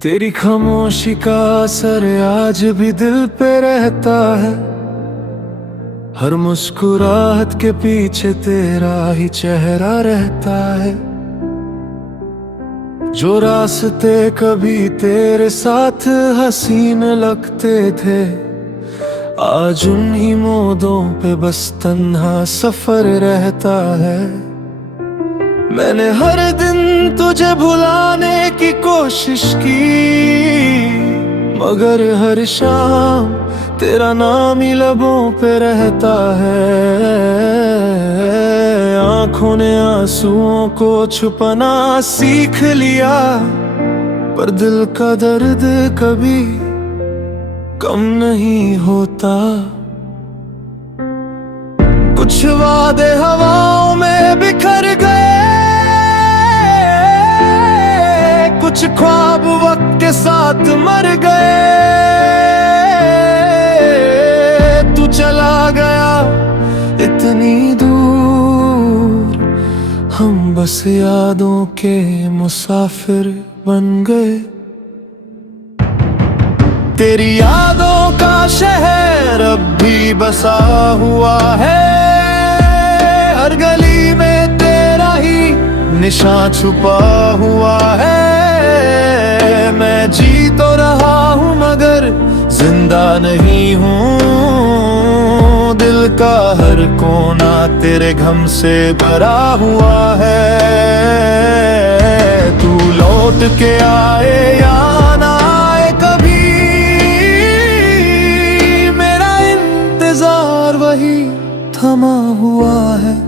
तेरी खामोशी का असर आज भी दिल पे रहता है। हर मुस्कुराहट के पीछे तेरा ही चेहरा रहता है। जो रास्ते कभी तेरे साथ हसीन लगते थे, आज उन्हीं मोड़ों पे बस तन्हा सफर रहता है। मैंने हर दिन तुझे भुलाने की कोशिश की, मगर हर शाम तेरा नाम ही लबों पे रहता है। आंखों ने आंसुओं को छुपाना सीख लिया, पर दिल का दर्द कभी कम नहीं होता। कुछ वादे हवाओं में बिखर गए, कुछ ख्वाब वक्त के साथ मर गए। तू चला गया इतनी दूर, हम बस यादों के मुसाफिर बन गए। तेरी यादों का शहर अब भी बसा हुआ है, हर गली में तेरा ही निशान छुपा हुआ है। मैं जी तो रहा हूँ मगर जिंदा नहीं हूँ, दिल का हर कोना तेरे गम से भरा हुआ है। तू लौट के आए या ना आए कभी, मेरा इंतजार वही थमा हुआ है।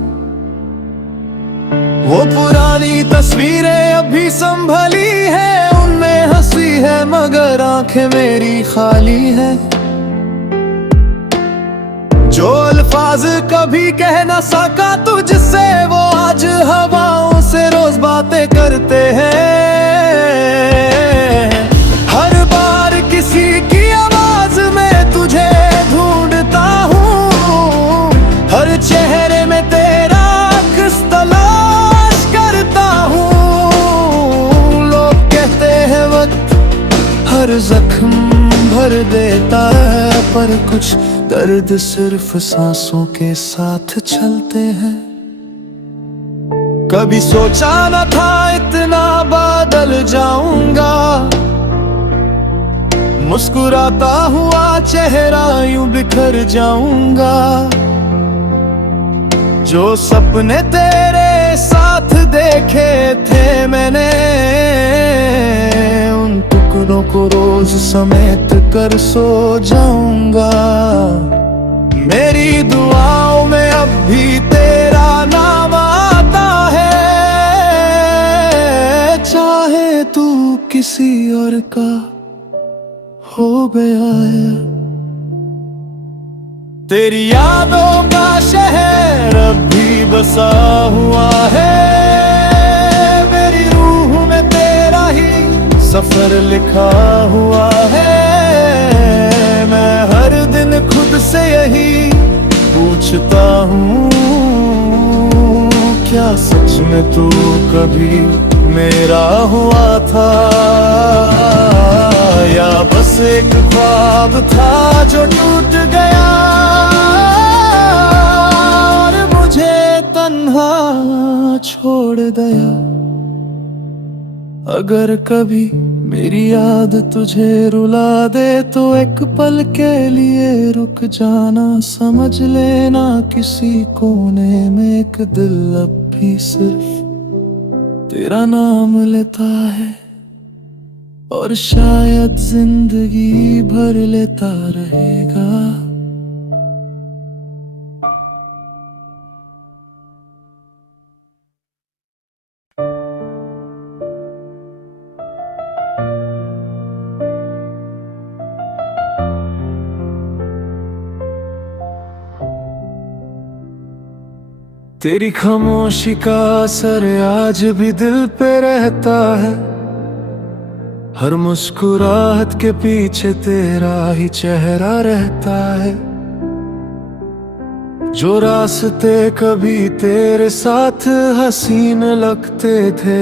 वो पुरानी तस्वीरें अभी संभली है, उनमें हंसी है मगर आंखें मेरी खाली है। जो अल्फाज कभी कह ना सका तुझसे, वो आज हवाओं से रोज बातें करते हैं। हर बार किसी की आवाज में तुझे ढूंढता हूँ, हर चेहरे में तेरा अक्स तलाश करता हूँ। लोग कहते हैं वक्त हर जख्म भर देता है, पर कुछ दर्द सिर्फ सांसों के साथ चलते हैं। कभी सोचा न था इतना बदल जाऊंगा, मुस्कुराता हुआ चेहरा यूं बिखर जाऊंगा। जो सपने तेरे साथ देखे थे मैंने, उन टुकड़ों को रोज समेट कर सो जाऊंगा। मेरी दुआओं में अब भी तेरा नाम आता है, चाहे तू किसी और का हो गया है। तेरी यादों का शहर अब भी बसा हुआ है, मेरी रूह में तेरा ही सफर लिखा हुआ है। मैं हर दिन खुद से यही पूछता हूँ, क्या सच में तू कभी मेरा हुआ था, या बस एक ख्वाब था जो टूट गया और मुझे तन्हा छोड़ गया। अगर कभी मेरी याद तुझे रुला दे तो एक पल के लिए रुक जाना, समझ लेना किसी कोने में एक दिल अब भी सिर्फ तेरा नाम लेता है, और शायद जिंदगी भर लेता रहेगा। तेरी खामोशी का असर आज भी दिल पे रहता है, हर मुस्कुराहट के पीछे तेरा ही चेहरा रहता है। जो रास्ते कभी तेरे साथ हसीन लगते थे,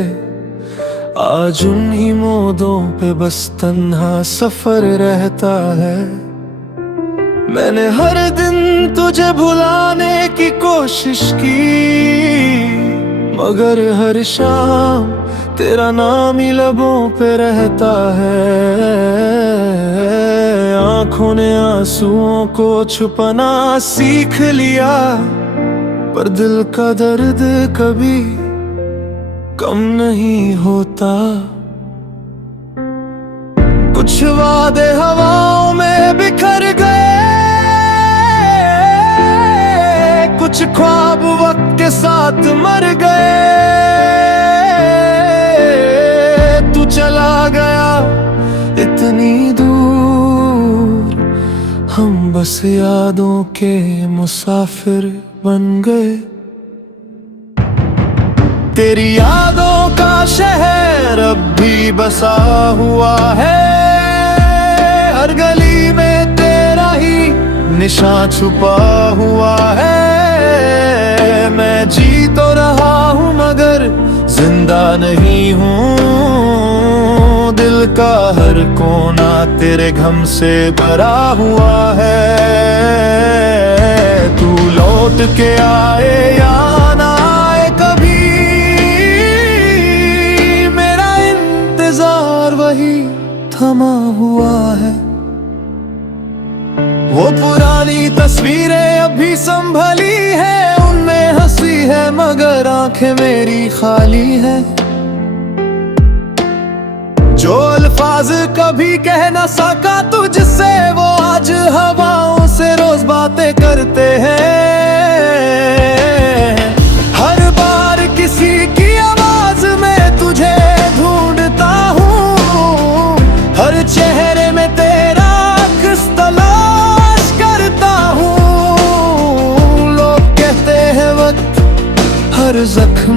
आज उन्हीं मोड़ों पे बस तन्हा सफर रहता है। मैंने हर दिन तुझे भुलाने की कोशिश की, मगर हर शाम तेरा नाम ही लबों पे रहता है। आंखों ने आंसुओं को छुपाना सीख लिया, पर दिल का दर्द कभी कम नहीं होता। कुछ वादे हवाओं में बिखर गए, कुछ ख्वाब वक्त के साथ मर गए। तू चला गया इतनी दूर, हम बस यादों के मुसाफिर बन गए। तेरी यादों का शहर अब भी बसा हुआ है, हर गली में तेरा ही निशान छुपा हुआ है। मैं जी तो रहा हूँ मगर जिंदा नहीं हूँ, दिल का हर कोना तेरे गम से भरा हुआ है। तू लौट के आए या ना आए कभी, मेरा इंतजार वही थमा हुआ है। वो पुरानी तस्वीरें अभी संभली है, उनमें हंसी है मगर आंखें मेरी खाली है। जो अल्फाज कभी कह न सका तुझसे, वो आज हवाओं से रोज बातें करते हैं। हर बार किसी की आवाज में तुझे ढूंढता हूँ, हर चेहरे में तेरा अक्स तलाश करता हूँ। लोग कहते हैं वक्त हर जख्म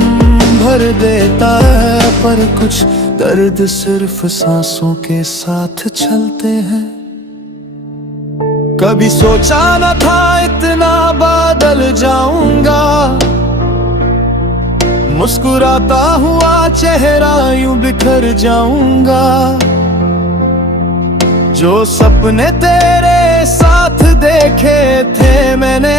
भर देता है, पर कुछ दर्द सिर्फ सांसों के साथ चलते हैं। कभी सोचा न था इतना बदल जाऊंगा, मुस्कुराता हुआ चेहरा यूं बिखर जाऊंगा। जो सपने तेरे साथ देखे थे मैंने,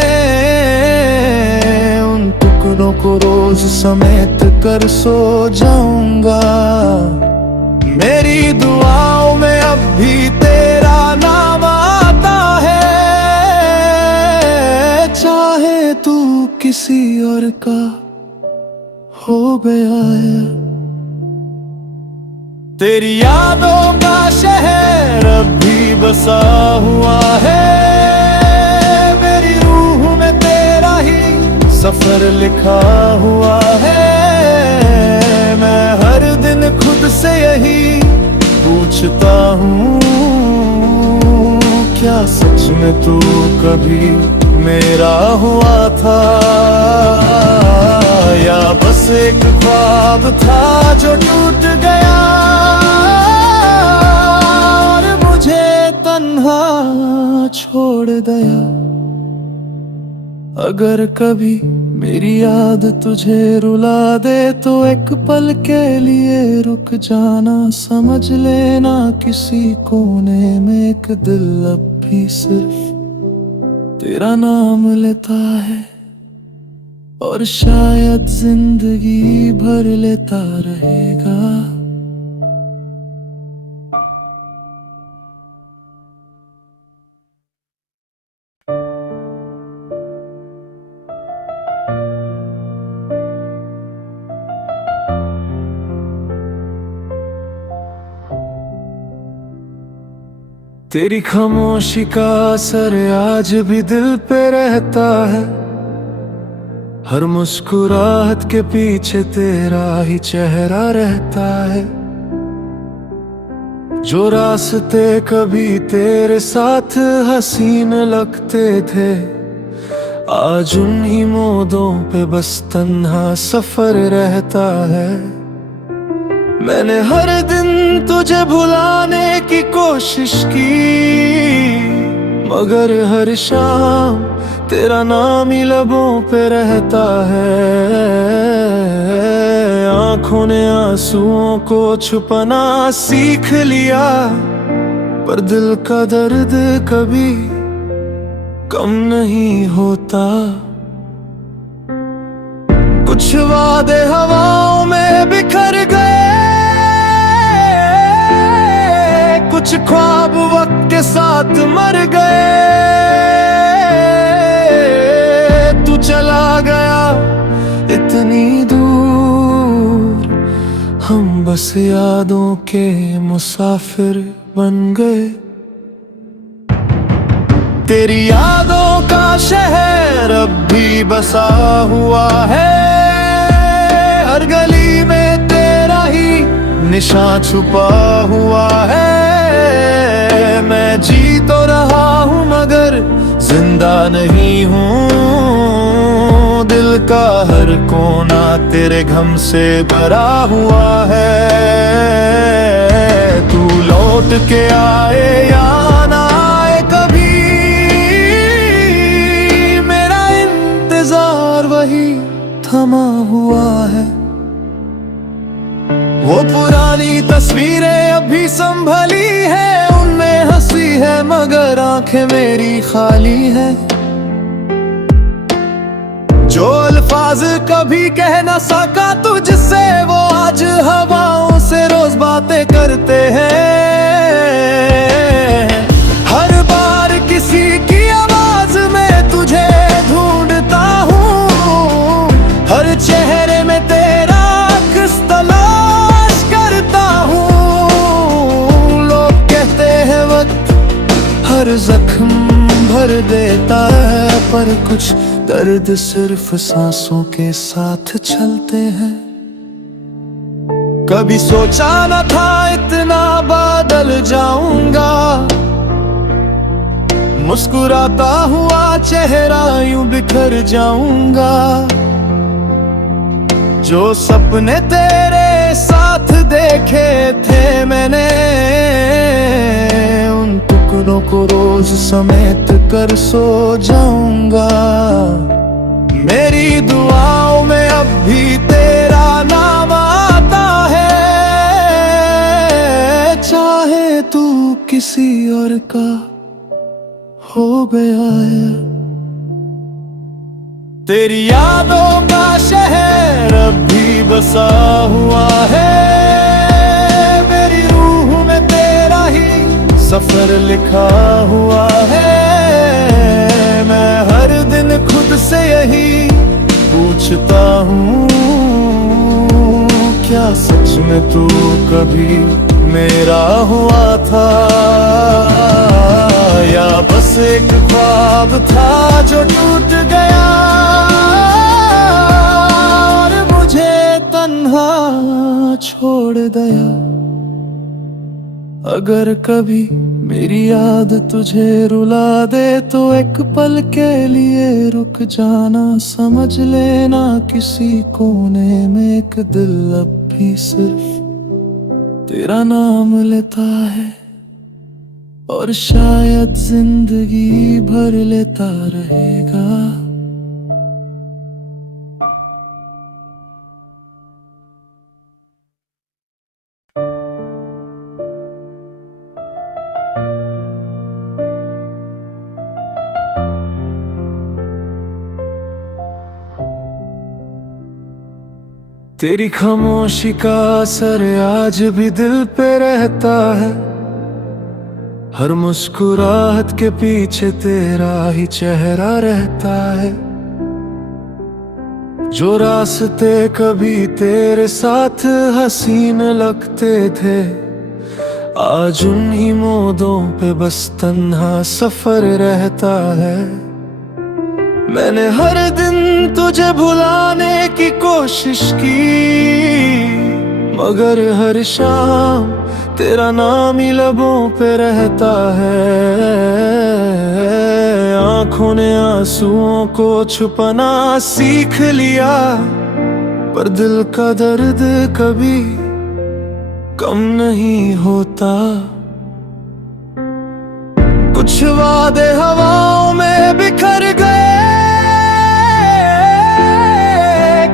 उन टुकड़ों को रोज समेट कर सो जाऊंगा। मेरी दुआओं में अब भी तेरा नाम आता है, चाहे तू किसी और का हो गया है। तेरी यादों का शहर अब भी बसा हुआ है, मेरी रूह में तेरा ही सफर लिखा हुआ है। मैं हर दिन खुद से यही पूछता हूँ, क्या सच में तू कभी मेरा हुआ था, या बस एक ख्वाब था जो टूट गया और मुझे तन्हा छोड़ दिया। अगर कभी मेरी याद तुझे रुला दे तो एक पल के लिए रुक जाना, समझ लेना किसी कोने में एक दिल अब भी सिर्फ तेरा नाम लेता है, और शायद जिंदगी भर लेता रहेगा। तेरी खामोशी का असर आज भी दिल पे रहता है, हर मुस्कुराहट के पीछे तेरा ही चेहरा रहता है। जो रास्ते कभी तेरे साथ हसीन लगते थे, आज उन्हीं मोड़ों पे बस तन्हा सफर रहता है। मैंने हर दिन तुझे भुलाने की कोशिश की, मगर हर शाम तेरा नाम ही लबों पे रहता है। आंखों ने आंसुओं को छुपाना सीख लिया, पर दिल का दर्द कभी कम नहीं होता। कुछ वादे हवाओं में बिखर गए, कुछ ख्वाब वक्त के साथ मर गए। तू चला गया इतनी दूर, हम बस यादों के मुसाफिर बन गए। तेरी यादों का शहर अब भी बसा हुआ है, हर गली में तेरा ही निशान छुपा हुआ है। मैं जी तो रहा हूँ मगर जिंदा नहीं हूँ, दिल का हर कोना तेरे गम से भरा हुआ है। तू लौट के आए या ना आए कभी, मेरा इंतजार वही थमा हुआ है। वो पुरानी तस्वीरें अभी संभली है, उनमें हंसी है मगर आंखें मेरी खाली है। जो अल्फाज कभी कह न सका तुझसे, वो आज हवाओं से रोज बातें करते हैं। हर बार किसी की आवाज में तुझे ढूंढता हूँ, हर चेहरे में तेरा अक्स तलाश करता हूँ। लोग कहते हैं वक्त हर जख्म भर देता है, पर कुछ दर्द सिर्फ सांसों के साथ चलते हैं। कभी सोचा न था इतना बदल जाऊंगा, मुस्कुराता हुआ चेहरा यूं बिखर जाऊंगा। जो सपने तेरे साथ देखे थे मैंने, उन टुकड़ों को रोज समेट कर सो जाऊंगा। मेरी दुआओं में अब भी तेरा नाम आता है, चाहे तू किसी और का हो गया है। तेरी यादों का शहर अब भी बसा हुआ है, मेरी रूह में तेरा ही सफर लिखा हुआ है। मैं हर दिन खुद से यही पूछता हूँ, क्या सच में तू कभी मेरा हुआ था, या बस एक ख्वाब था जो टूट गया और मुझे तन्हा छोड़ दिया। अगर कभी मेरी याद तुझे रुला दे तो एक पल के लिए रुक जाना, समझ लेना किसी कोने में एक दिल अब भी सिर्फ तेरा नाम लेता है, और शायद जिंदगी भर लेता रहेगा। तेरी खामोशी का असर आज भी दिल पे रहता है, हर मुस्कुराहट के पीछे तेरा ही चेहरा रहता है। जो रास्ते कभी तेरे साथ हसीन लगते थे, आज उन्हीं मोड़ों पे बस तन्हा सफर रहता है। मैंने हर दिन तुझे भुलाने की कोशिश की, मगर हर शाम तेरा नाम ही लबों पे रहता है। आंखों ने आंसुओं को छुपाना सीख लिया, पर दिल का दर्द कभी कम नहीं होता। कुछ वादे हवाओं में बिखर गए,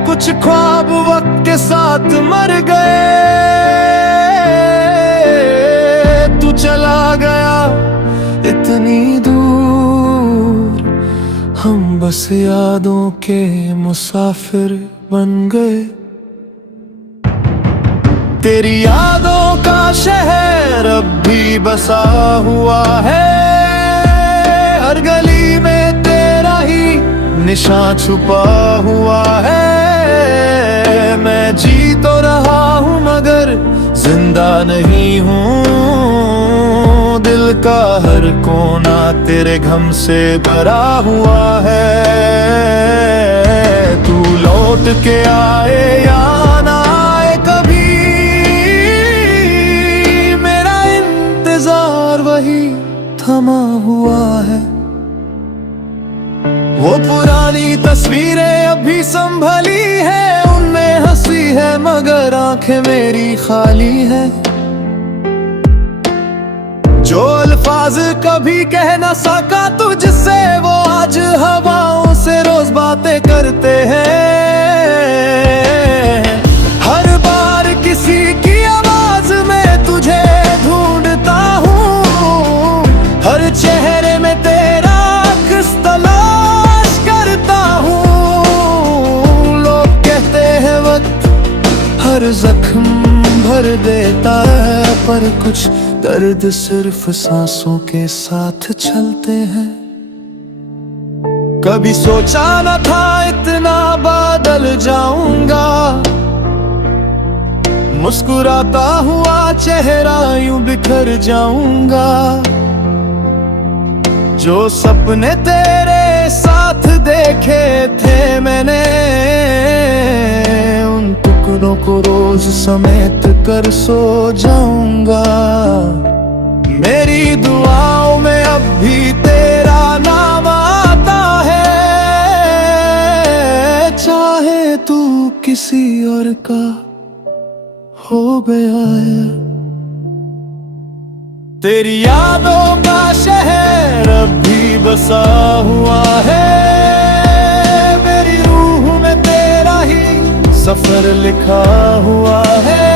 कुछ ख्वाब वक्त के साथ मर गए। तू चला गया इतनी दूर, हम बस यादों के मुसाफिर बन गए। तेरी यादों का शहर अब भी बसा हुआ है, हर गली में तेरा ही निशान छुपा हुआ है। मैं जी तो रहा हूँ मगर जिंदा नहीं हूँ, दिल का हर कोना तेरे गम से भरा हुआ है। तू लौट के आए या ना आए कभी, मेरा इंतजार वही थमा हुआ है। वो पुरानी तस्वीरें अभी संभली है, उनमें हंसी है मगर आंखें मेरी खाली है। जो अल्फाज कभी कह ना सका तुझसे, वो आज हवाओं से रोज बातें करते हैं। हर बार किसी की आवाज में तुझे ढूंढता हूँ, हर चेहरे में तेरा अक्स तलाश करता हूँ। लोग कहते हैं वक्त हर जख्म भर देता है, पर कुछ दर्द सिर्फ सांसों के साथ चलते हैं। कभी सोचा न था इतना बदल जाऊंगा, मुस्कुराता हुआ चेहरा यूं बिखर जाऊंगा। जो सपने तेरे साथ देखे थे मैंने, उन टुकड़ों को रोज समेट कर सो जाऊंगा। मेरी दुआओं में अब भी तेरा नाम आता है, चाहे तू किसी और का हो गया है। तेरी यादों का शहर अब भी बसा हुआ है, मेरी रूह में तेरा ही सफर लिखा हुआ है।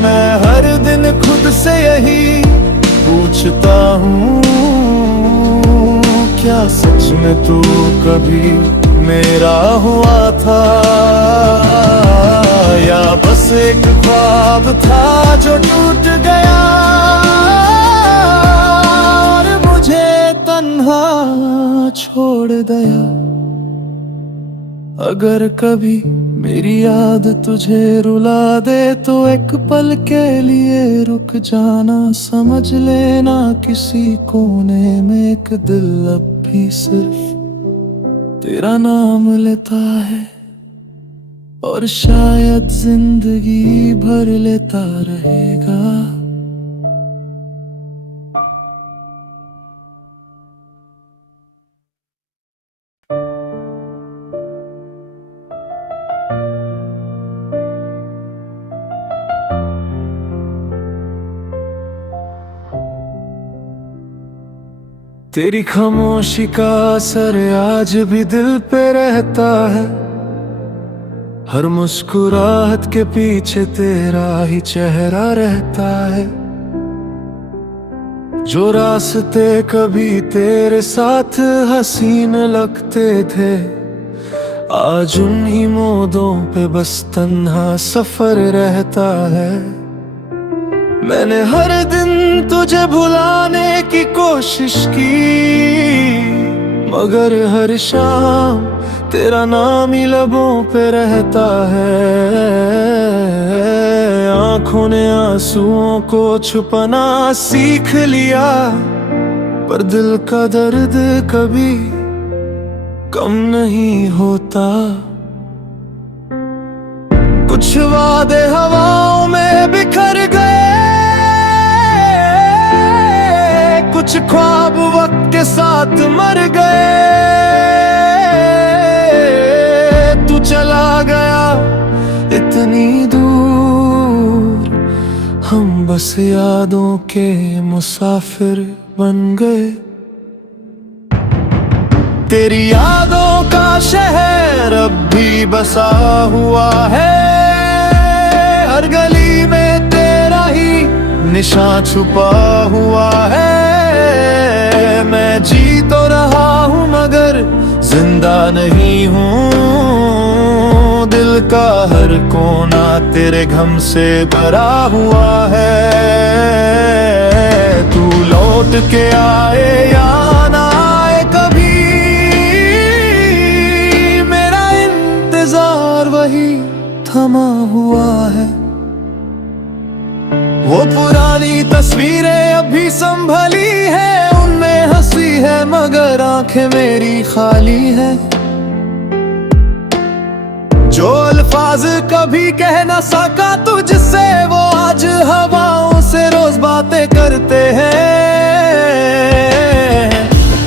मैं हर दिन खुद से यही पूछता हूँ, क्या सच में तू कभी मेरा हुआ था, या बस एक ख्वाब था जो टूट गया और मुझे तन्हा छोड़ गया। अगर कभी मेरी याद तुझे रुला दे तो एक पल के लिए रुक जाना, समझ लेना किसी कोने में एक दिल अब भी सिर्फ तेरा नाम लेता है, और शायद जिंदगी भर लेता रहेगा। तेरी खामोशी का असर आज भी दिल पे रहता है, हर मुस्कुराहट के पीछे तेरा ही चेहरा रहता है। जो रास्ते कभी तेरे साथ हसीन लगते थे, आज उन्हीं मोड़ों पे बस तन्हा सफर रहता है। मैंने हर दिन तुझे भुलाने की कोशिश की, मगर हर शाम तेरा नाम ही लबों पे रहता है। आंखों ने आंसुओं को छुपाना सीख लिया, पर दिल का दर्द कभी कम नहीं होता। कुछ वादे हवाओं में बिखर गए, कुछ ख्वाब वक्त के साथ मर गए। तू चला गया इतनी दूर, हम बस यादों के मुसाफिर बन गए। तेरी यादों का शहर अब भी बसा हुआ है, हर गली में तेरा ही निशान छुपा हुआ है। मैं जी तो रहा हूँ मगर जिंदा नहीं हूँ, दिल का हर कोना तेरे गम से भरा हुआ है। तू लौट के आए या ना आए कभी, मेरा इंतजार वही थमा हुआ है। वो पुरानी तस्वीरें अभी संभली है, उनमें हंसी है मगर आंखें मेरी खाली है। जो अल्फाज कभी कह न सका तुझसे, वो आज हवाओं से रोज बातें करते हैं।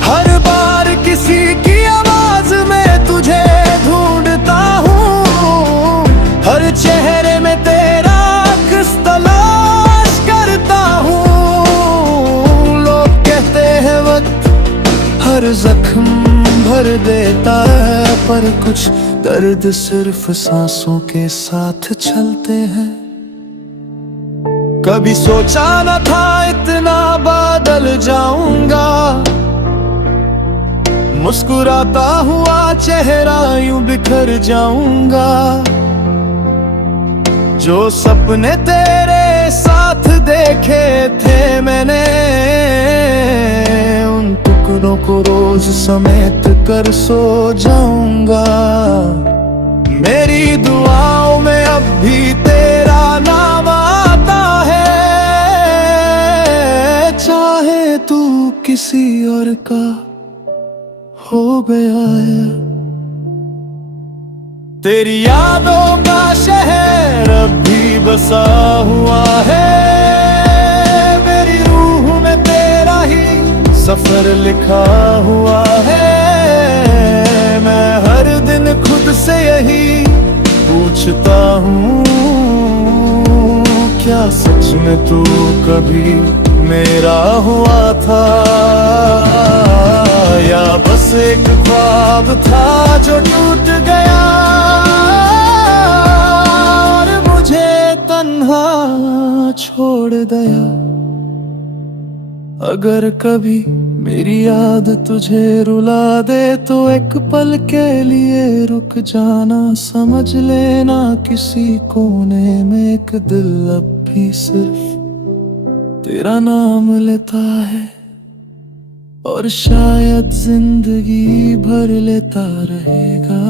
हर बार किसी की आवाज में तुझे ढूंढता हूँ, हर चेहरे में तेरा अक्स तलाश करता हूँ। लोग कहते हैं वक्त हर जख्म भर देता है, पर कुछ दर्द सिर्फ सांसों के साथ चलते हैं। कभी सोचा न था इतना बदल जाऊंगा, मुस्कुराता हुआ चेहरा यूं बिखर जाऊंगा। जो सपने तेरे साथ देखे थे मैंने, उन टुकड़ों को रोज समेट कर सो जाऊंगा। मेरी दुआओं में अब भी तेरा नाम आता है, चाहे तू किसी और का हो गया है। तेरी यादों का शहर अब भी बसा हुआ है, मेरी रूह में तेरा ही सफर लिखा हुआ है। मैं हर दिन खुद से यही पूछता हूँ, क्या सच में तू कभी मेरा हुआ था, या बस एक ख्वाब था जो टूट गया और मुझे तन्हा छोड़ दिया। अगर कभी मेरी याद तुझे रुला दे तो एक पल के लिए रुक जाना, समझ लेना किसी कोने में एक दिल अब भी सिर्फ तेरा नाम लेता है, और शायद जिंदगी भर लेता रहेगा।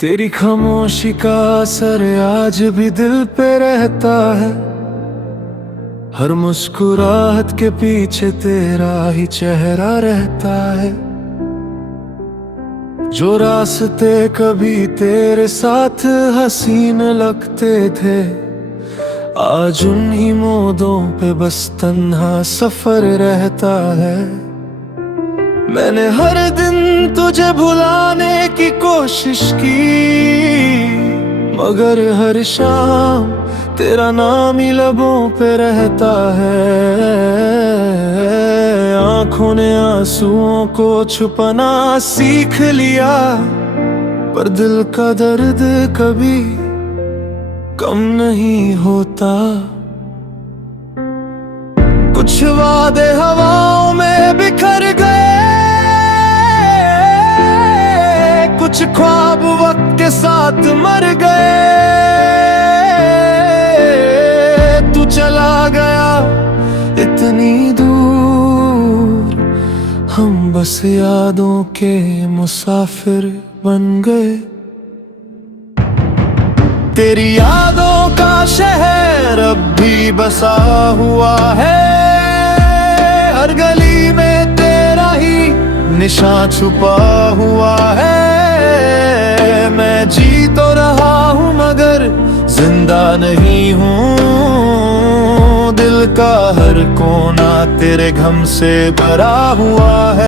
तेरी खामोशी का असर आज भी दिल पे रहता है, हर मुस्कुराहट के पीछे तेरा ही चेहरा रहता है। जो रास्ते कभी तेरे साथ हसीन लगते थे, आज उन्हीं मोड़ों पे बस तन्हा सफर रहता है। मैंने हर दिन तुझे भुलाने की कोशिश की, मगर हर शाम तेरा नाम ही लबों पे रहता है। आंखों ने आंसुओं को छुपाना सीख लिया, पर दिल का दर्द कभी कम नहीं होता। कुछ वादे हवाओं में बिखर गए, कुछ ख्वाब वक्त के साथ मर गए। तू चला गया इतनी दूर, हम बस यादों के मुसाफिर बन गए। तेरी यादों का शहर अब भी बसा हुआ है, हर गली में तेरा ही निशान छुपा हुआ है। मैं जी तो रहा हूँ मगर जिंदा नहीं हूँ, दिल का हर कोना तेरे गम से भरा हुआ है।